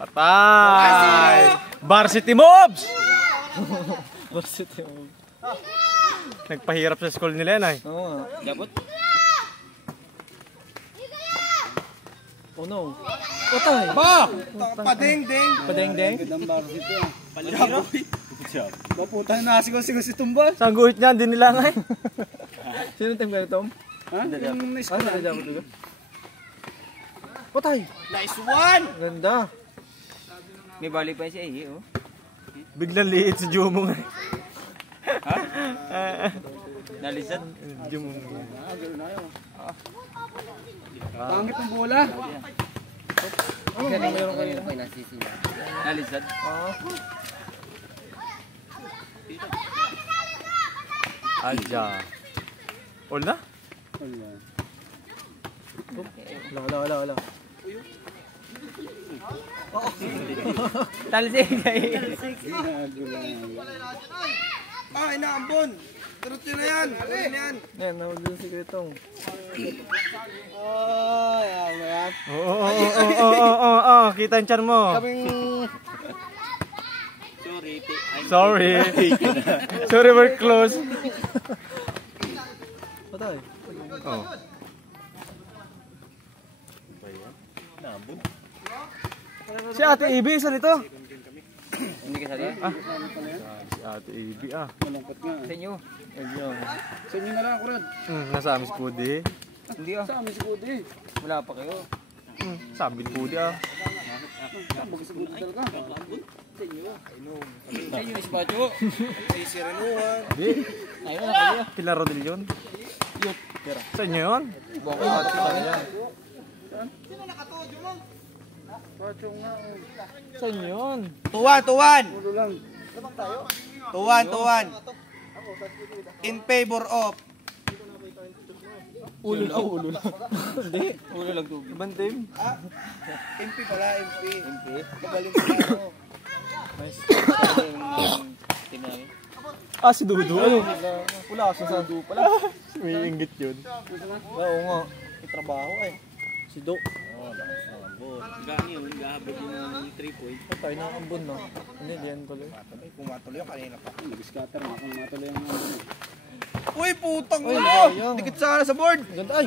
Patay! Varsity moves! Varsity moves. Nagpahirap sa school nila yan ay. Oo nga. Dapat? Oh no. Patay! Ba! Padeng-deng! Padeng-deng? Gandang varsity ah. Palihiro. Baputan na sigaw-sigaw si Tumbas. Saan guhit niya? Hindi nila nga eh. Sino team kayo, Tom? Ha? Yung na-school na. Patay! Nice one! Ganda. May balik pa siya eh, oh. Biglang liit si Jumong eh. Ha? Nalisad? Jumong. Pangit ng bola. Meron kayo. Nalisad? Oo. Alja. All na? Wala. Talisig kayo. Ah, inaambon. Turot yun na yan. Ayun yan. Yan, nahuli yung sikretong. Oh, yan. Oo. Kita yung chan mo. Sorry. Sorry, we're close. Patay. Oh. Si Ate Ibi, saan ito? Hindi ka sali? Si Ate Ibi ah. Malungkot nga. Sa inyo? Ayun. Sa inyo na lang ako rin. Nasa amin si Pudi. Hindi ah. Sa amin si Cody. Wala pa kayo. Sabi ni Pudi ah. Mag-siguro ka. Sa inyo yung ispacho. Ay, si Renuan. Hindi. Ayun na kayo. Pilar Rodel yun. Sa inyo yun? Boko at sa kanila. Sa inyo yun. Tuwan! Ulo lang. Tuwan! In favor of. Ulo lang. Hindi. Ulo lang tubig. Ibang team. MP pala, MP. MP? Magaling pala ako. Nice. Team namin. Ah, si Dudu. Wala kasi sa do pala. May inggit yun. Oo nga. May trabaho eh. Si Do. Gani yun, gahabot yung 3 point. Patay na ambon no. Hindi, diyan tuloy. Kung matuloy yung kanina pa. Nag-scatter na kung matuloy ang Uy, putang Uy, mo! sayang. Dikit sana sa board! Ganda ay.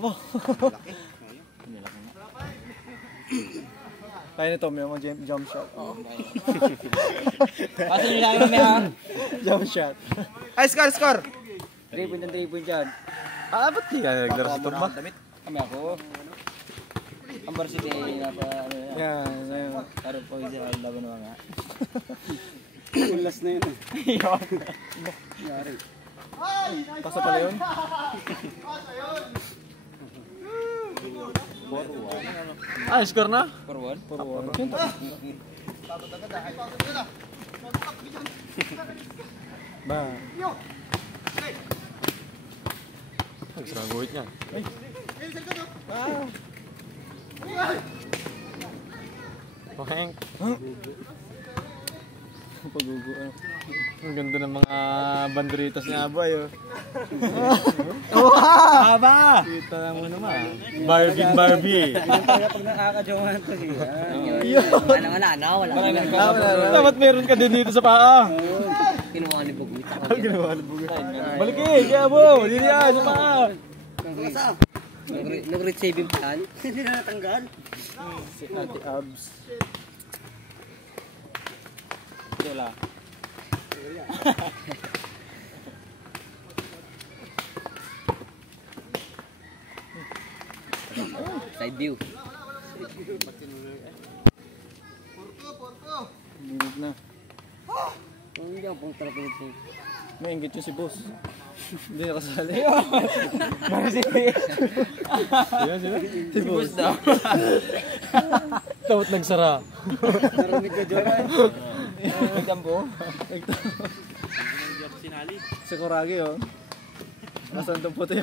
Aba. Kaya nito, may mga jump shot. Oo. Paso nyo lang yung may ha? Jump shot. Ay, score! 3 point and 3 point dyan. Ah, ba't di ka naglaro sa turba? Kami ako. Ang varsity na pa, ano yan. Yan, ayun. Karoon po yung laban ng mga. last na yun. Yari. Pasa pala yun. Ah, score na? For 1? Puro ano. Ba. Ang sarang guhit niya. Paheng. Pagugo. Ang ganda ng mga banderitas niya, boy. Haba! Kita mo naman. Barbie. Kaya pag nakakajowan to siya. Wala. Dapat meron ka din dito sa paa. Kinuha ni Bugwit. Ginawa na buga. Balik eh, kaya mo. Dili yan, sa paa. Nag-reach saving plan. Hindi na natanggal. Si Ate Abs. Wala. Side view. Binig na. Hindi ako pang tarapin ito. May inggit yung si boss. Hindi nakasali. Si boss daw. Tawat nagsara. Narinig ka dyan ay. Nagtampo. Si Kuragi oh. Nasaan itong puti?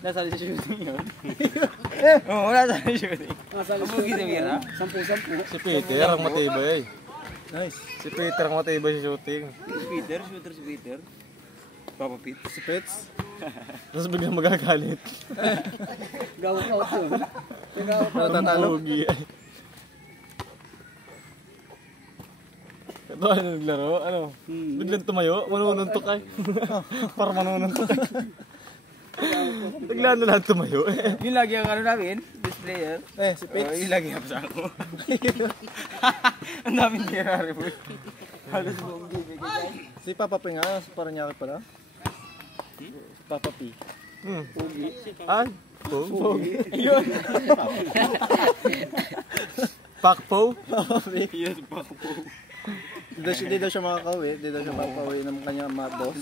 Nasali sa shooting yun. Oo, wala sa shooting. Kamugi sa Mira. 10-10. Si Peter ang matibay. Nice. Si Peter ang matibay sa shooting. Shooter si Peter. Papa Pete. Si Pets. Tapos biglang magagalit. Gawak-gawak yun. Natatalo. Pogi. Ito ano naglaro? Ano? Biglang tumayo? Manununtok ay. Para manununtok ay. Bigla na lang tumayo eh. Yung lagi ang ano namin, best player. Si Pix. Yung lagi ang sa ako. Ang daming tirari po. Halos buong bibig. Si Papa P nga, si Paranaque pala. Papa P. Pogi. Ay? Pogi. Ayun. Pakpo? Yes, Pakpo. Di daw siya makakauwi. Di daw siya makakauwi ng kanyang mga boss.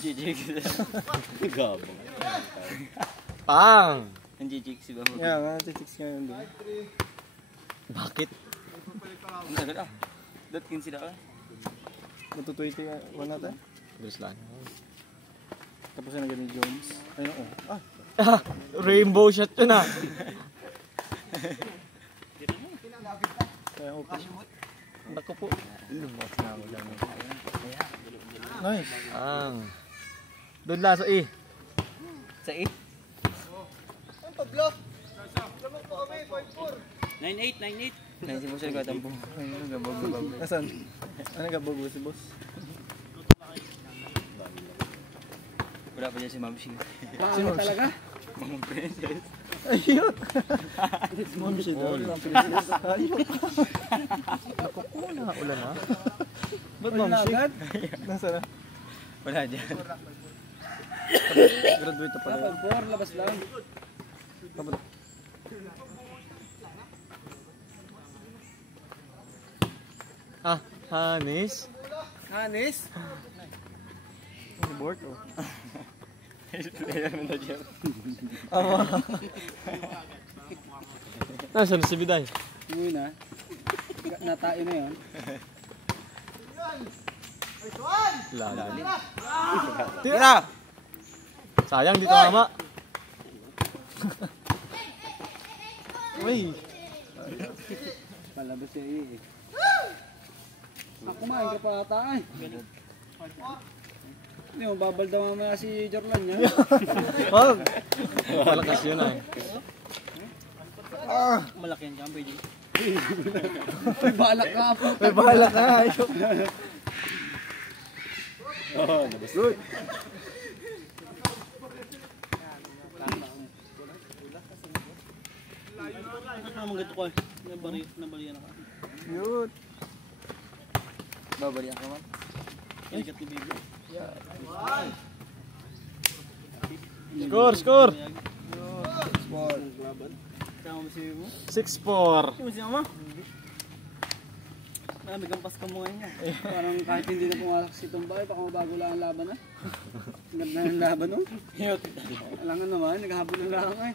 Pang! Ang jijik si Babo. Yeah, nga, titiks nga yun doon. Bakit? Ang tagal ah. Dotkin sila ah. Matutuiti ka, wala natin. Diyos lang. Tapos na ni Jones. Ayun, oh. Rainbow shot yun ah. Kaya okay. Naku po. Lumas na ako dyan. Nice. Ang. Doon lang sa E. Sa E? 98. Nansi mo siya katampo. Ayun, gabog. Nasaan? Anong gabog si boss? Wala pa dyan si Mamsi. Sino talaga? Mamang princess. Ayun! Mom si Doll. Ayun! Naku po, nakaulan na. Ba't mom si? Nasaan na? Wala dyan. Graduate na pala. Dapat 4, labas lang. Ah, Hanis? Hanis? Board oh. Player mo na dyan. Nasaan si Biday? Umuwi na. Natayo na yun. Lali. Tira! Sayang, dito mama. Uy! Palabas siya eh. Kumain ka pa ata ay. Hindi mo, babal daw mamaya si Jorlan niya. Wag! Malakas yun ay. Malaki yan dyan, pwede. May balak ka po. May bahala ka! Ayun! Good! Ano naman ganito ko eh. Nabalian ako. Good! Babalian ka man. Ikat ni baby. Score! Kama mo si baby mo? 6-4. Ano mo si mama? Marami kang paska mo ngayon niya. Parang kahit hindi na pumalak si Tumbay, baka mabago lang ang laban na. Ganda ng laban no? Alangan naman, naghahabol ng lang eh.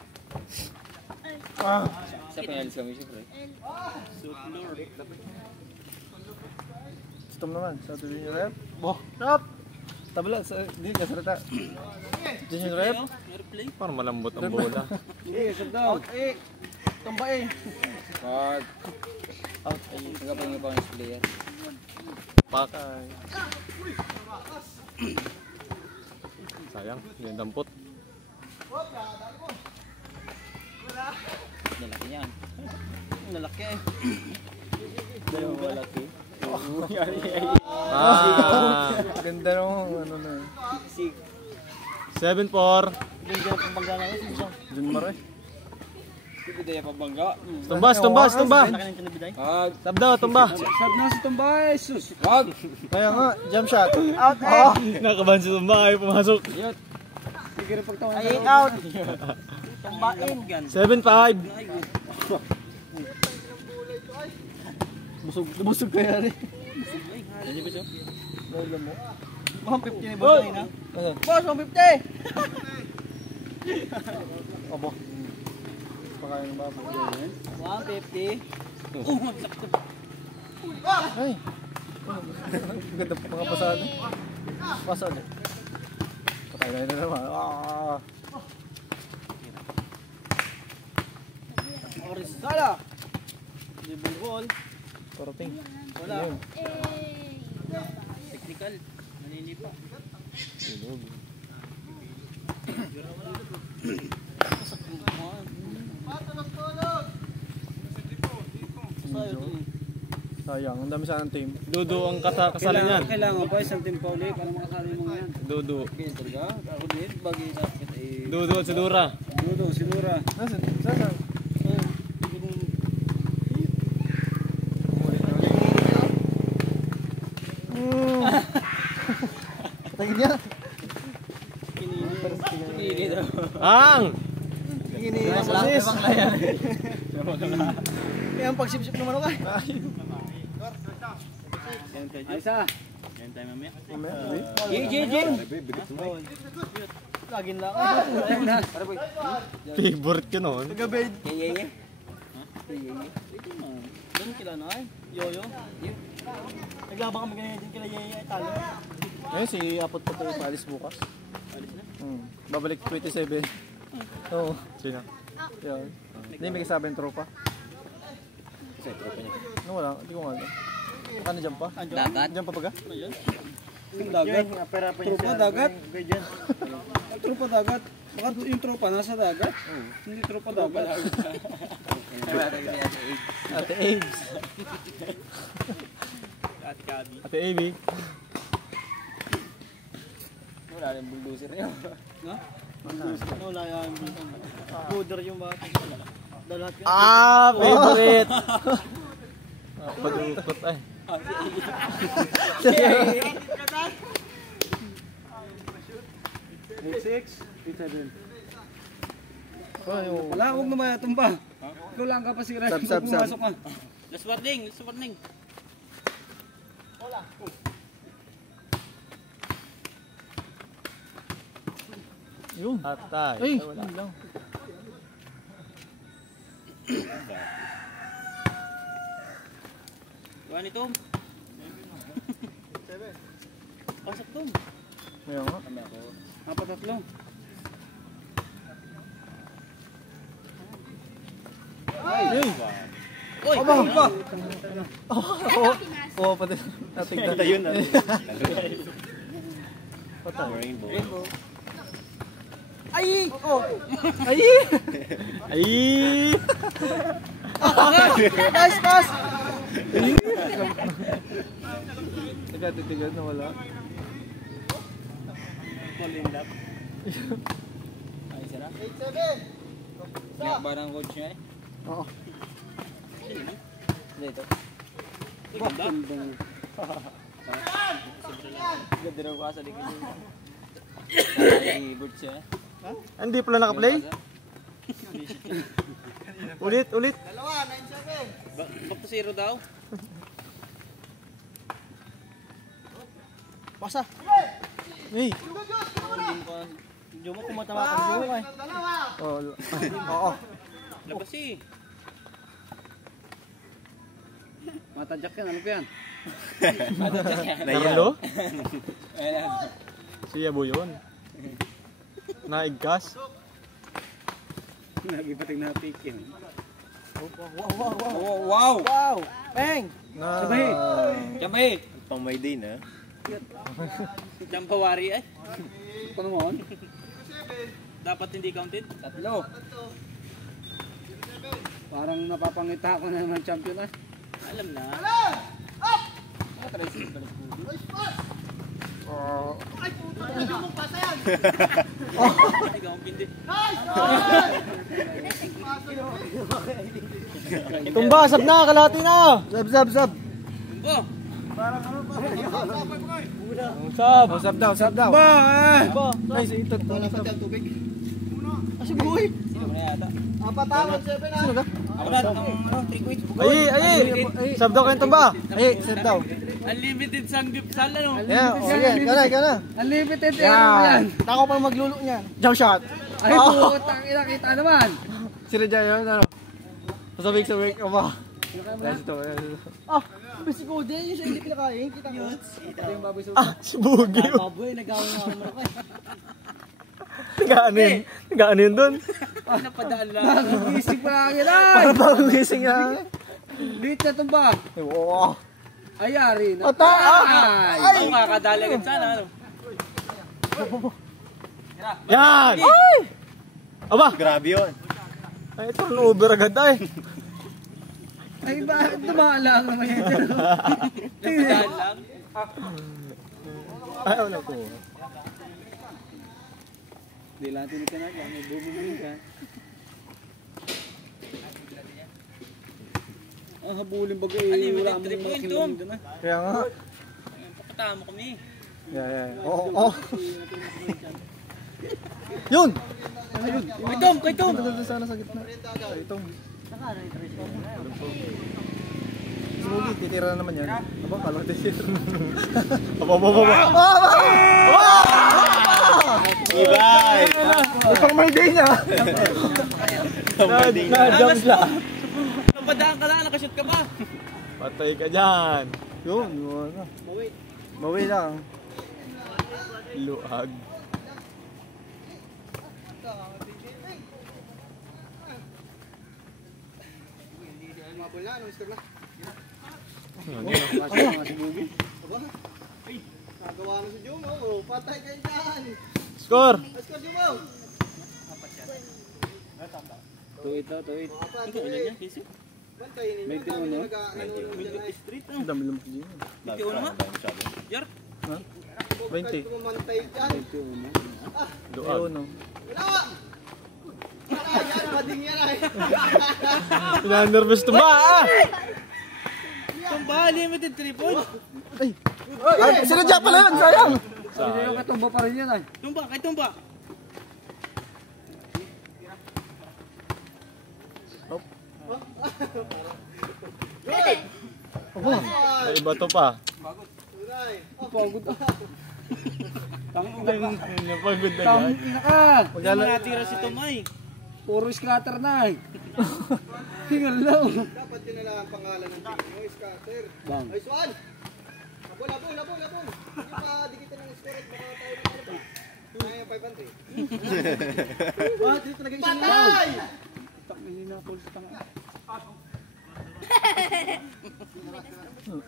Sa pinalis kami siyempre. Stop naman. Sa tuloy niyo rep. Stop! Tabla, hindi ka salita. Diyan yung rep. Airplay. Parang malambot ang bola. Sige, sub daw. Tumbay! Wag. Out. Ayun, nagkapahinga pa ang player. Pak. Sayang, yung dampot. Lalaki yan. Lalaki eh. Dalawang malaki. Ganda nung ano na. 7-4. Hindi dyan pambangga na yun. Jun Maroy. Hindi tayo pabangga. Tumbas! Laki ng tinabiday. Wag. Tabda, tumba! Sub na si Tumbay, sus. Wag. Kaya nga, jump shot. Out eh. Nakaban si tumba, ayaw pumasok. Sige rin pagtawan. Ay, out. Tumbain. 7-5. Busog kaya rin. Hindi ba siya? Lola mo. 150 na boss na. Boss, 150! Abo. Pakain ng baboy. 150. Ay! Ganda pa mga pasado. Pasado. Patay na naman. Orizala. Dribble ball. Koroting. Wala. Technical. Naninipa. Sayo to eh. Sayang, ang dami sanang team. Dudu ang kasali niyan. Kailangan pa isang team pa ulit para makasali mo ngayon. Dudu. Ganyan talaga. Ako din, bagay na kita eh. Dudu at Sidura. Dudo, sinura. Nasaan? Saan? Tingin niya. Hindi daw. Ang! Tingin niya. Sis. Kaya ang pagsip-sip naman ako Isa. Jing! Lagin lang. Favorite ko noon. Tagabed. Yeah. Doon kila na ay. Yoyo. Naglabang kami ganyan din kila Yaya Italo. Ayun si Apot pa tayo palis bukas. Alis na? Babalik 27. Oo. Sino? Yun. Hindi may kasabay yung tropa. Kasi tropa niya. No, wala. Hindi ko nga alam. Ano dyan pa? Dagat? Dyan pa baga? Dagat. Tropa dagat. Tropa dagat. Baka yung tropa nasa dagat. Hindi tropa dagat. Ate Ames. Ate Abby. Wala rin bulldozer yun. Wala yan. Buder yung bata. Dalat ka. Favorite! Pag-ukot ay. Wala, huwag na ba tumba. Ikaw lang kapasiran. Sab. Pumasok ka. Last warning. Yun. Atay. Ay, wala lang. Kuha ni Tom. Pasok Tom. Ngayon nga. Kami ako. Apat tatlo. Ay! Uy! Aba! Oo, pati. Natignan. Yun na. Rainbow. Ay! Oh! Ay! Ay! Nice pass! Nagkatitigan na wala. Polindap. Ay, sira. 8-7! Ba ng coach niya eh? Oo. Hindi ito. Ganda. Ganda raw ka sa likod niya. Keyboard siya. Hindi pala naka-play? Ulit. Back to zero daw. Pasa! Hey! Diyo mo kumatawa ka diyo kay. Oo. Labas eh. Matadyak yan, ano pa yan? Carlo? Ayan. Siya bo yun. Naigkas. Nagipating na pick yan. Wow! Wow! Bang! Sabay! Jamay! Pang may day na. Jampawari eh. Ano mo? Dapat hindi counted. Tatlo. Parang napapangita ako na ng champion ah. Alam na. Ikaw ang pindi. Tumba! Sab na! Kalahati na! Sab! Tumbo! Sab daw! Ba! Nice, ito. Wala pa tiyang tubig. Kasi buhay! Sino mo na yata? Patawad, 7 na! Sino ka? Ako na, ano, 3 points. Ay! Sab daw kayong tumba! Ay, sab daw. Unlimited sanggip sal, ano? Yeah, sige, gana. Unlimited yan! Ako pa maglulo niyan. Jump shot. Ay, putang ina, kita naman! Si Rejay yun, ano? Pasabik sa break, ba? Yes, ito. Si Cody, yung siya hindi pinakain. Kita ko. Ito yung baboy sa Si Bugyo. baboy, nagawin nga naman ako. Nag-ano yun dun? Napadaan lang. Nagising pa lang yan ay! Para bagong gising nga. Lit na ito ba? Oo. Ayari na. Ay! Ako kakadali agad sana, ano? Yan! Aba! Grabe yun. Ay, turnover agad ay. Ay, bakit tumalang naman yan? Nagdaan lang. Ay, wala ko. Hindi lang tinig ka na dyan, may bumubing ka. Ang habulin baga eh, wala mo mga kilong doon ah. Kaya nga. Papatama kami. Yeah. Oo. Yun! Ayun. Kay Tom! Doon sana sa gitna. Itong. Sugi, titira na naman yan. Aba, kala ko titira. Ibay! Pang may day niya. Na-jump siya. Napadaan ka lang, nakashoot ka ba? Patay ka dyan. Yun. Bawi lang. Luag. Nagawa mo si Jumo, patay kayo dyan. Score! Let's go Jumo! Tuwid. Bantayin ninyo. Dami na nanonood dyan. Ang dami lumaki dyan. Ito na nga. Jar. 20. Kumantay dyan. Luag. Ayun, no. Wala! Wala yan, mading yan ay. Pinanervous to ba? Tumba, limited triple. Ay, sinadya pala yun, sayang. Hindi yung katumba pa rin yan ay. Tumba, kay Tumba. May iba to pa. Pagod. Napagod na yan. Ina ka! Hindi mo natira si Tumay. Puro scatter na ay. Hingal lang. Dapat yun na lang ang pangalan ng team mo, scatter. Bang. Ay, Swan! Labong. Hindi pa dikitan ng score at baka tayo ng ano pa. Ay, 500. Ah, dito talaga isang patay! Tak, may hinapol sa tanga.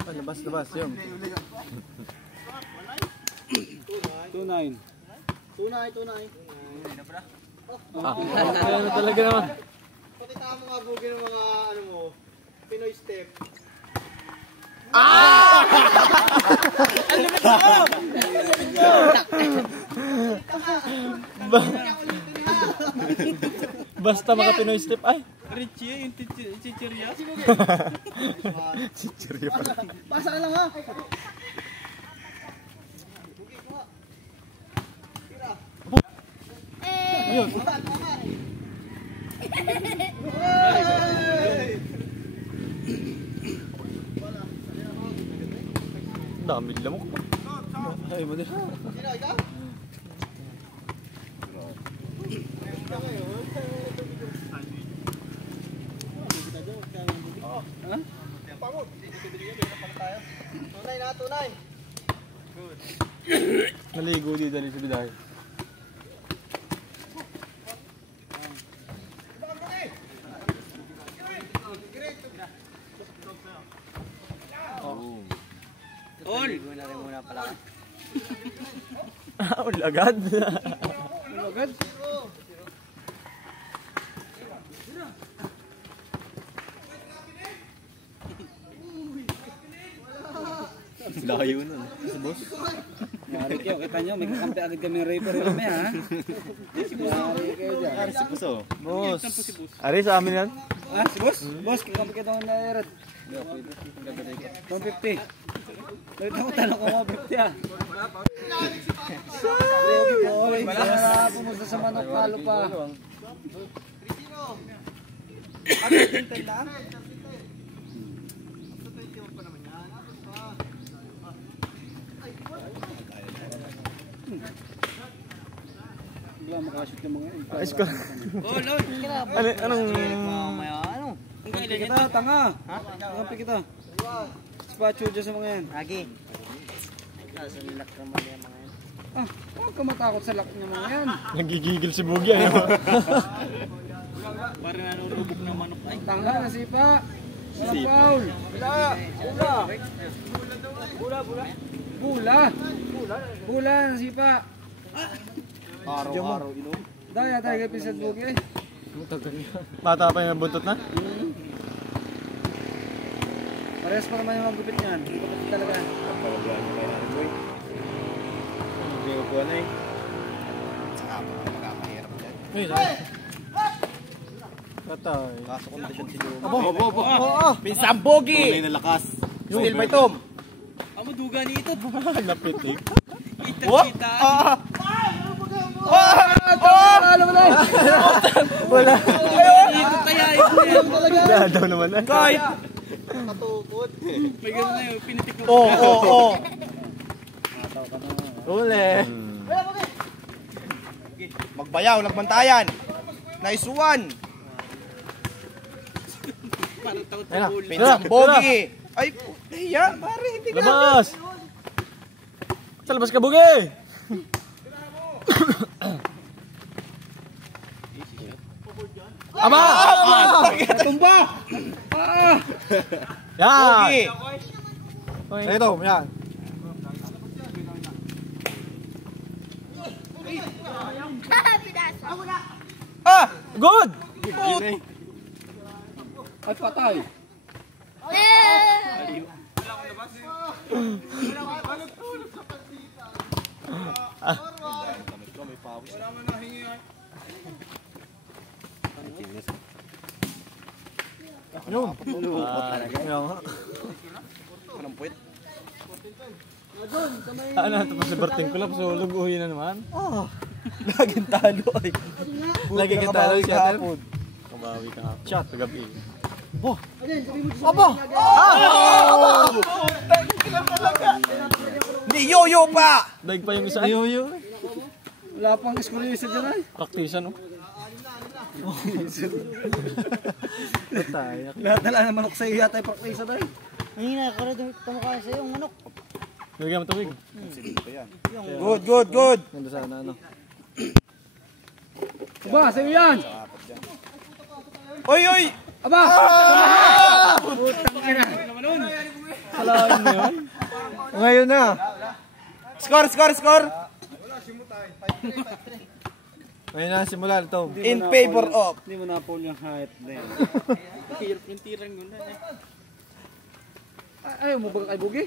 Labas yun. 2-9. Ano talaga naman? Pakita mo nga bugi ng mga ano mo, Pinoy step. Basta mga Pinoy step. Ay! Richie, yung chichirya. Chichirya pa. Pasa ka lang ha. Ayun. Dami lamok pa. Ay, mo din. Sino ikaw? Tunay. Naligo dito dali sa bidahe. All. Agad. Agad? Layo nun. Yari kayo, kita nyo, may kakampi agad kami ng referee kami ha. Yari kayo dyan. Si Puso. Boss. Ari sa amin yan? Ah, si boss? Boss, kakampi ka daw na Red. 150. Lagyan ko tanong ko 150 ah. Sorry, wala pumunta sa manok palo pa. Wala makashoot ng mga yun. Ayos ko. Oh, Lord. Anong... Ang kailan Kita, tanga. Kampi kita. Spatula dyan sa mga yan. Agi. Nasa nilak naman yung mga yan. Ah, huwag ka matakot sa lock ng mga yan. Nagigigil si Bugi. Ano? Parang nanurubog ng manok ay. Tanga, nasipa. Walang foul. Bula, nasipa. Araw-araw inom. Daya tayo kay Pisad Bugi eh. Bata pa yung buntot na? Parehas pa naman yung mga gupit niyan. Gupit talaga. Palagaan mo kay Harry Boy. Hindi ko po na eh. Saka magkakahirap dyan. Patay. Kaso kondisyon si Luma. Abo. Pinsang Bogi! Tunay na lakas. Still by Tom. Amo duga nito. Napitik. Kita-kita. Wala. Dito kaya ito. Wala daw naman na. Kahit! Katukod. May gano'n na yun. Pinitik mo. Oo. Uli. Magbayaw, nagbantayan. Nice one. Parang takot Ayun na. sa huli. Pinsang Bogi. Ay, nahiya. Pare, hindi ka. Labas! Sa labas ka, Bugi! Ama! Tumba! Yan! Bogi. Ito, yan. Ah! Good! Ay, patay. Yun. Ayun. Anong puwit? Ano, tapos si Berting Kulap, so luguhin na naman. Laging talo ay. Lagi kita talo, Shuttle. Kabawi ka nga. Shot, gabi. Hindi, yo-yo pa! Daig pa yung isa. Ayun. Wala pang score yung isa dyan ay. Praktisan, no? Patay. Lahat na lang ng manok sa iyo yata yung praktisa tayo. Hindi na, karado tumukha sa yung manok. Nagigyan mo tubig. Good. Nandun sana, ano. Aba, sa iyo yan! Oy! Aba! Salain mo yun. Ngayon na. Score! Ngayon na simula ito. In favor of. Hindi mo na-pull yung height na yan. Hirap yung tirang yun. Ayaw mo ba kay Bugi?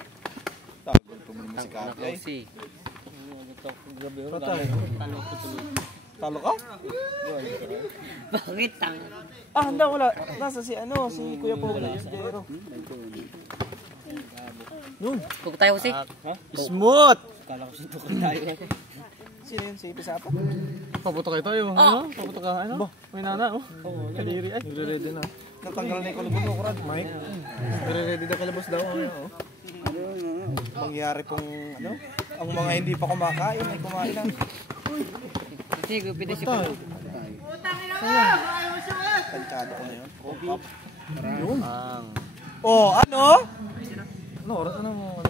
Kasi. Patay. Talo ka? Bakit tang? Ah, hindi, wala. Nasa si Kuya Pogo. Si Jero. Kung tayo kasi. Smooth! Sino yun? Si Pisapa? Paputo kayo tayo. Ano? Paputo ka, ano? May nana, oh. Kadiri, ay. Nagre-ready na. Natanggal na yung kalubog mo, Kurad. Mike. Nagre-ready na kalabas daw. Mangyari pong, ang mga hindi pa kumakain, ay kumain na. Kasi gupit si Patay. Tansado ko na yun. Ang. Oh, ano? Ano oras? Ano mo?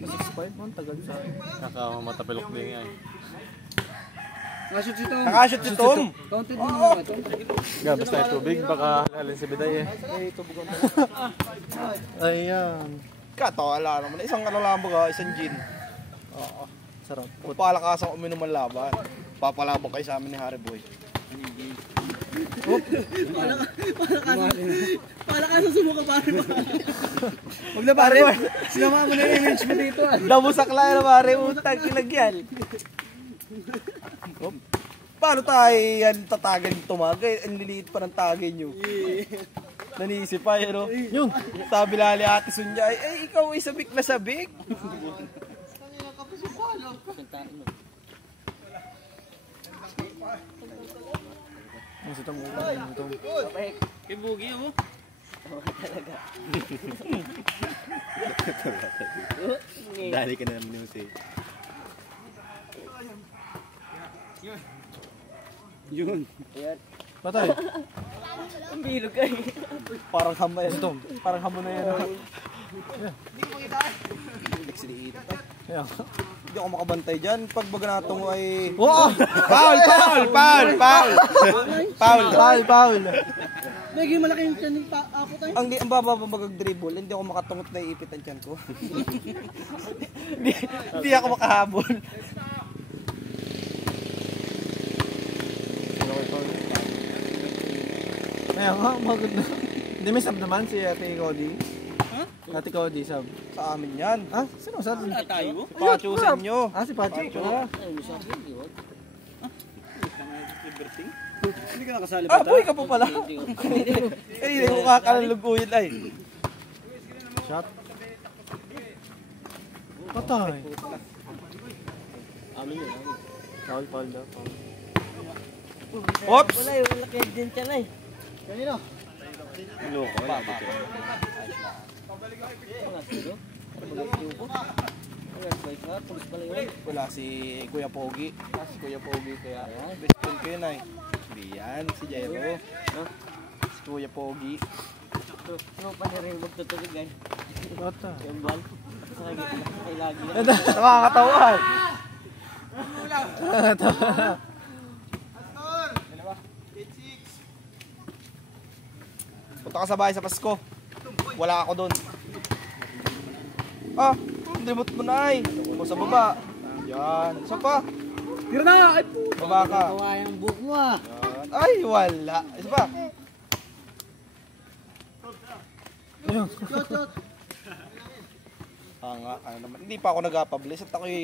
6-5 man, tagal sa akin. Nakamatapilok din yan. Nakashoot si Tom. Nakashoot si Tom. Counted din mo ba ito? Ga, basta yung tubig, baka halalin si Biday eh. Ayan. Katawala naman. Isang lang ba isang gin. Sarap. Kung palakasang uminom ang laban, papalabang kayo sa amin ni Harry Boy. Pala ka sa sumuka pare ba? Huwag na pare. Sinama mo na yung image mo dito ah. Damusakla na pare, utang kinagyan. Paano tayo yan tatagan yung tumagay? Ang liliit pa ng tagay nyo. Nanisip pa yun, no? Yun. Sabi lali ate Sunya, ay ikaw ay sabik na sabik. Ang sita mo. Ito. Kay Bugi mo. Dali ka na naman yung say. Yun. Patay. Ang bilog kayo. Parang hama yan. Ito. Parang hamo na yan. Ayan. Hindi ako makabantay dyan. Pag baga natong ay... Oo! Foul! Foul! Lagi malaki yung tiyan pa ako tayo. Ang bababa mag-dribble, hindi ako makatungot na ipit ang tiyan ko. Hindi ako makahabol. Ayan nga, maganda. Hindi may sub naman si Ate Cody. Ate Cody sub. Sa amin yan. Ah, sino sub? Tayo? Si Pacho sa inyo. Ah, si Pacho. Hindi ka nakasali Ah, boy ka pa pala. Hindi ko kakalaluguyin ay. Shot. Patay. Foul daw. Oops! Wala yung wala kayo din siya eh. Kanino? Wala si Kuya Pogi. Si Kuya Pogi kaya best friend ko yun ay. Hindi yan, si Jero. Si Kuya Pogi. Ano pa na rin magtutulog guys? Patay. Yung bal. Kay lagi yan. Nakakatawa. Punta ka sa bahay sa Pasko. Wala ako doon. Ah, limot mo na ay. O sa baba. Yan. Isa pa. Tira na! Ay, Baba ka. Kawa yung buhok mo ah. Yan. Ay, wala. Isa pa. Nga, ano naman. Hindi pa ako nag-publish at ako'y...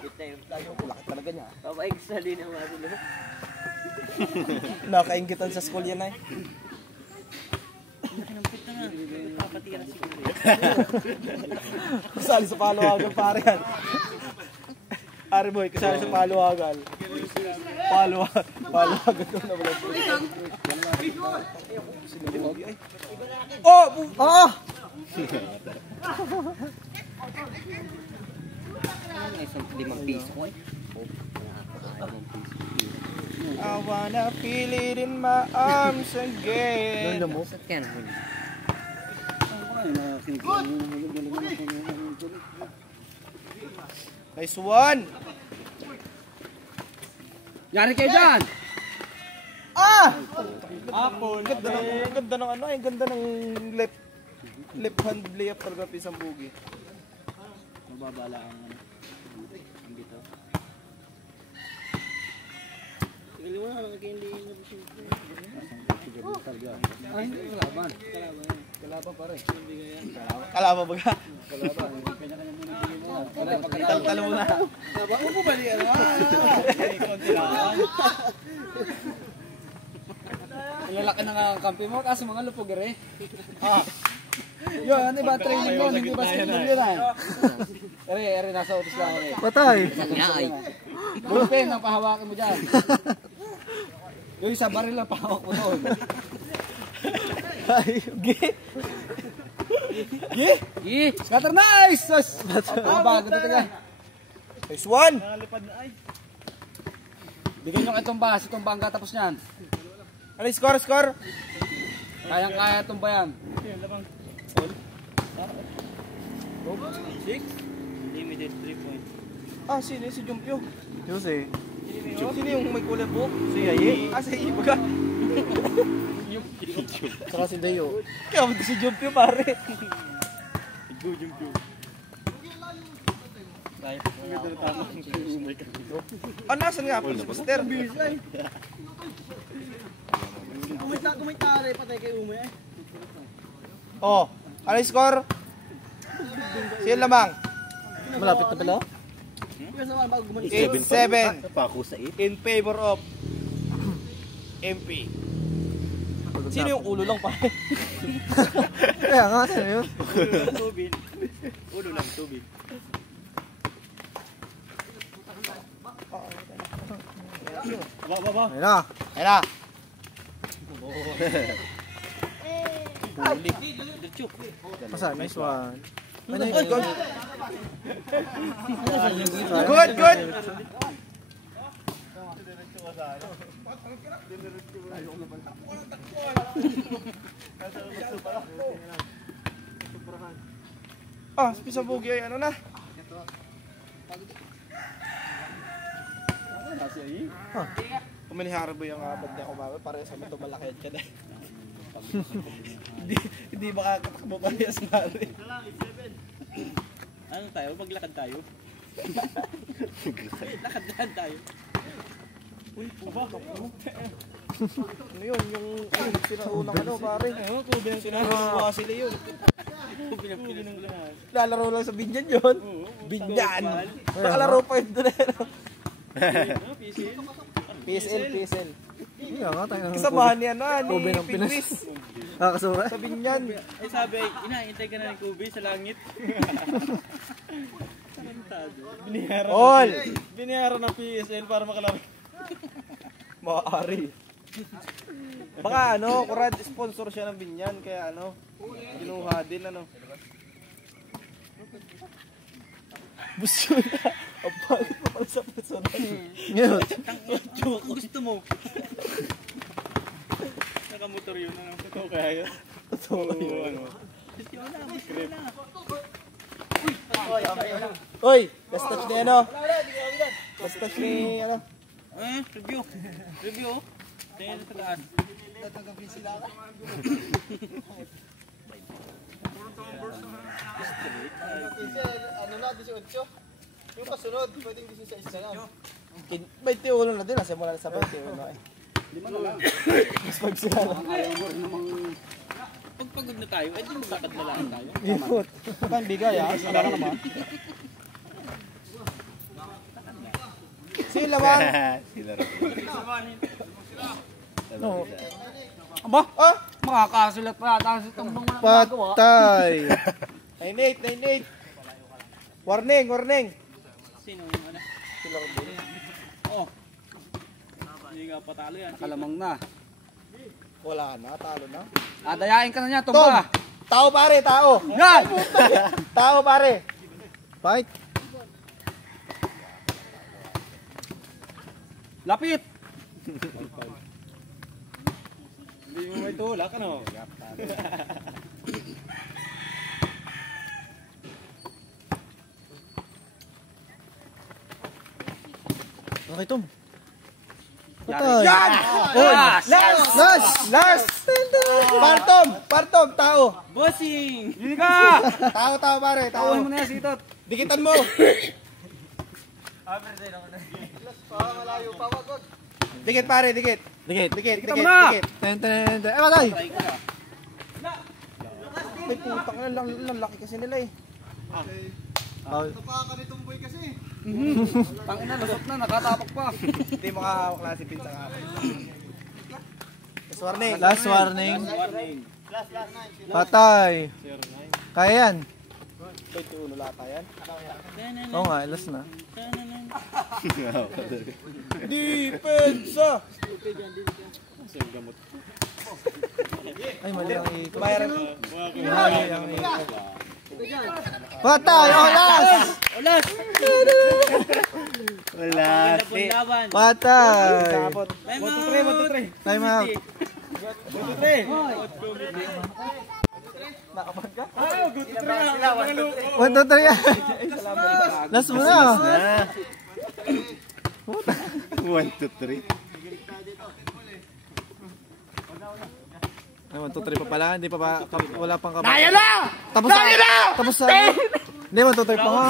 Lakit talaga niya. Papaigis na din ang mga dulo. Nakaingitan sa school yan ay. Papatira siguro. Kasali sa paluwagan pare yan. Ari boy, kasali sa paluwagan. Paluwagan doon na wala. Siniwagi ay. Oh! Ah! Isang 5 piso ko eh. I wanna feel it in my arms again. Saan ka na? Nice one! yari kayo dyan! Ganda ng ano ay, ganda ng left hand layup talaga pisang bugi. Mababala ang dito. Sige mo na lang kayo hindi Ay, hindi kalaban. Kalaban pa rin. Kalaban ba ka? Talo mo na. Upo ba niya? Konti lang. Lalaki na nga ang kampi mo, kaso mga lupog eh. Yun, ano ba training mo? Hindi basketball yun ah. Ere, nasa office lang ako eh. Patay. Bullpen ang pahawakin mo dyan. Yung isa baril lang pahawak mo doon. Ay, Scatter nice! Bago na taga. Nice one! Bigyan nyo itong bas, itong bangga tapos niyan. Ano yung score? Kayang-kaya itong bayan. limited 3 points. Ah, sino si Jumpyo? Jose. Sino yung may kulay buhok? Si Yaye? Ah, si Yaye ba? Saka si Dayo. Kaya mo si Jumpyo pare. Ah, nasan nga po si Buster? Kumitari, patay kay Umay. Oh, ano yung score? Sino lamang? Malapit na pala. 8-7 in favor of MP. Sino yung ulo lang pare? Kaya nga, sino yun? Ulo lang, tubig. Ayun na. Ayun na. Masa, nice one. Good. Ah, pisang bugi ay ano na? Kumanihara ba yung abad niya kumawa? Parehas kami tumalakad ka na. Hindi makakatakbo parehas natin. Ano tayo? Maglakad tayo? Lakad tayo. Uy, Ano yun? Yung sinaunang ano, pare. Sinaunang sila yun. Lalaro lang sa Binyan yun. Binyan. Nakalaro pa yun doon. PSL. Hindi nga tayo ng Kasamahan niya na Kobe ni ng Pinas. Pingris. Kasama? Sa Binyan. Ay sabi, inaantay ka na ni Kobe sa langit. All! Binayaran ng PSL para makalaro. Maaari. Baka ano, kurad sponsor siya ng Binyan. Kaya ano, kinuha din ano. Buso na. Ang bakit mo pala sa personal. Ngayon. Gusto mo. Nakamotor yun. Ito kaya yun. Totoo yun. Ano? Oy, last touch ni ano? Last touch ni ano? Review. Review. Tingnan sa taas. Ano na, 18? Yung kasunod, pwedeng 16 na lang. 21 na din, nasa mula na sa 21 na eh. Mas pag sila lang. Pag pagod na tayo, ay di maglakad na lang tayo. Ikot. Baka hindi gaya, wala ka naman. Sila man. No. Aba? Ah! Makakasulat pa ata sa tumbang walang magawa. Patay. 9-8. Warning. Sino yung ano? Sila ko din. Oo. Hindi nga patalo yan. Kalamang na. Wala na, talo na. Adayain ka na niya, Tom! tumba. Tao pare, tao! Yan! Tao pare! Fight. Lapit! Hindi mo may tulak, ano? Okay, Tom. Yan! Yan! Last! Partom, tao! Bossing! Hindi ka! Tao pare, tao! Tawin mo na yan, sitot. Dikitan mo! Malayo pa, wag. Dikit pare, dikit! Dikit. Kita mo na! Ten. Eh, patay. May putang na, laki kasi nila eh. Foul. Tapakan nitong boy kasi. Tangina, lusot na, nakatapak pa. Hindi makahawak na si Pinsa nga. Last warning. Last warning. Warning. Patay. Kaya yan. 21 lata yan. Oo nga, last na. Depensa! Ay, mali ang ikot. Bayaran. Mali ang ikot. Patay! Oh, last! Ulas! Wala. Ganda pong laban. Patay! Tapot. Time out! Time out. Nakapag ka? 1, 2, 3. Last mo na. 1, 2, 3. Ay, 1, 2, 3 pa pala. Hindi pa ba? Wala pang kapag. Naya na! Tapos na! Tapos na! Hindi, 1, 2, 3 pa nga.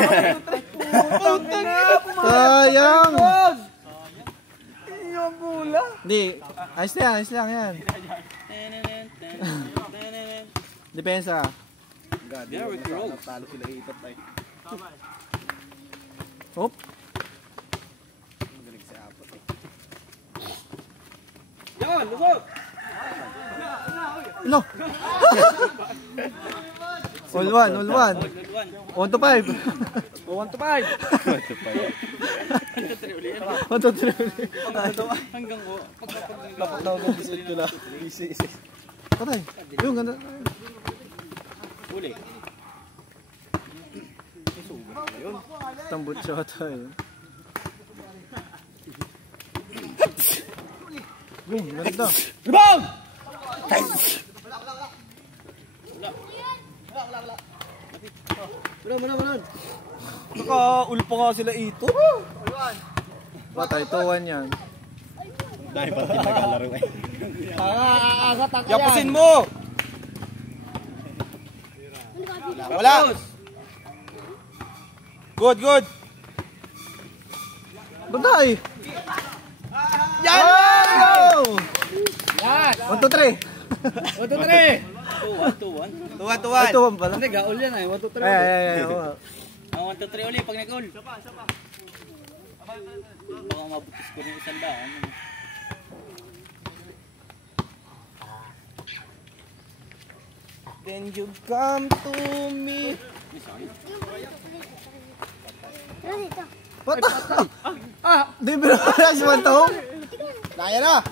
Sayang! Yung bula. Hindi. Ayos lang yan. Depensa. There we go. Talo sila itat ay. Hop. Galing si Apot eh. Yan! Lusot! Ilo! All 1. 1 to 5. 1 to 5. 1, 2, 3 ulit. Hanggang ko. Dapat daw ng bisit ko na. Easy. Patay. Yung ganda. Uli. Tambot siya tayo. Boom, ganda. Rebound! Malon. Naka-ulpo nga sila ito. Patay, 2-1 yan. Dahil pati naglalaro eh. Yapusin mo! Wala! Good! Patay! Yan! Oh! 1, 2, 3. 1, 2, 3. 2-1. Tuwan. Ito one pala. Hindi, gaol yan ay. 1, 2, 3. Ay. 1, 2, 3 ulit pag nag-goal. Baka mabutis ko ng 100. Then you come to me. What? Di ba last one to? Naya na.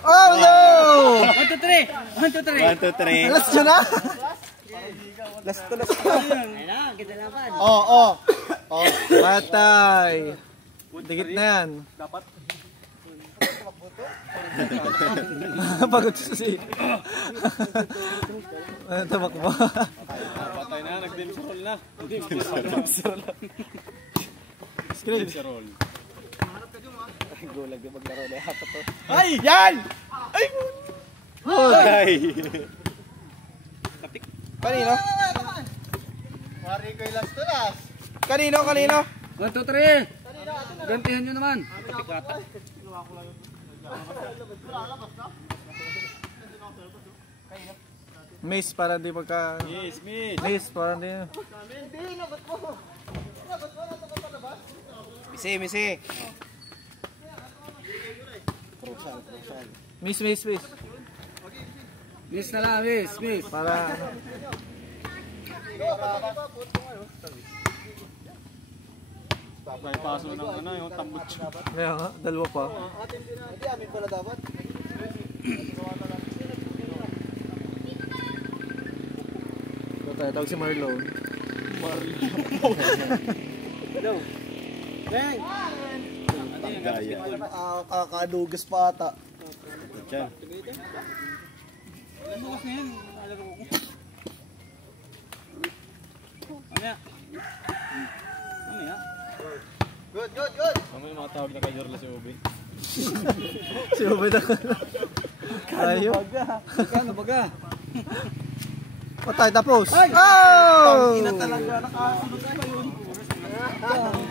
Oh no! 1, 2, 3. Last yun na? Last to. Ayun na, kita laban. Oh. Patay. Dikit na yan. Dapat. Pagod si. Tabak mo. Patay na, nag-dimsroll na. Dimsroll. Dimsroll. Gulag yung maglaro na hapat to. Ay! Yan! Ay! Kanino? Wari ko yung last to last. Kanino? 1, 2, 3. Gantihan nyo naman. Miss para di magka... Miss. Miss para di... Misi. Miss. Miss na lang, miss. Para... May paso ng ano, yung tambutso. Kaya nga, dalawa pa. Hindi, amin pala dapat. Ito tayo, tawag si Marlon. Kakadugas pa ata. Bukas na yan. Alaro ko. Mamaya. Good. May mga tawag na kay Jorla si Ubi. Si Ubed ako. Ayaw. Kano baga? Patay, tapos. Oh! Ina talaga nakasunod pa yun.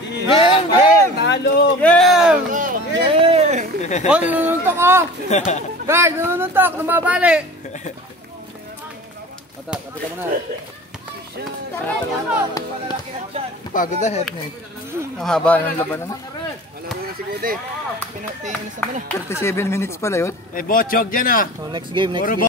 Game! Talo! Game! Oh, nununtok oh! Guys, nununtok! Lumabali! Kapita mo na. Pagod na head net. Ang haba ng labanan. Malaro na si Kude. Pinatinis naman na. 37 minutes pala yun. May botchog dyan ah. So next game, next Puro game.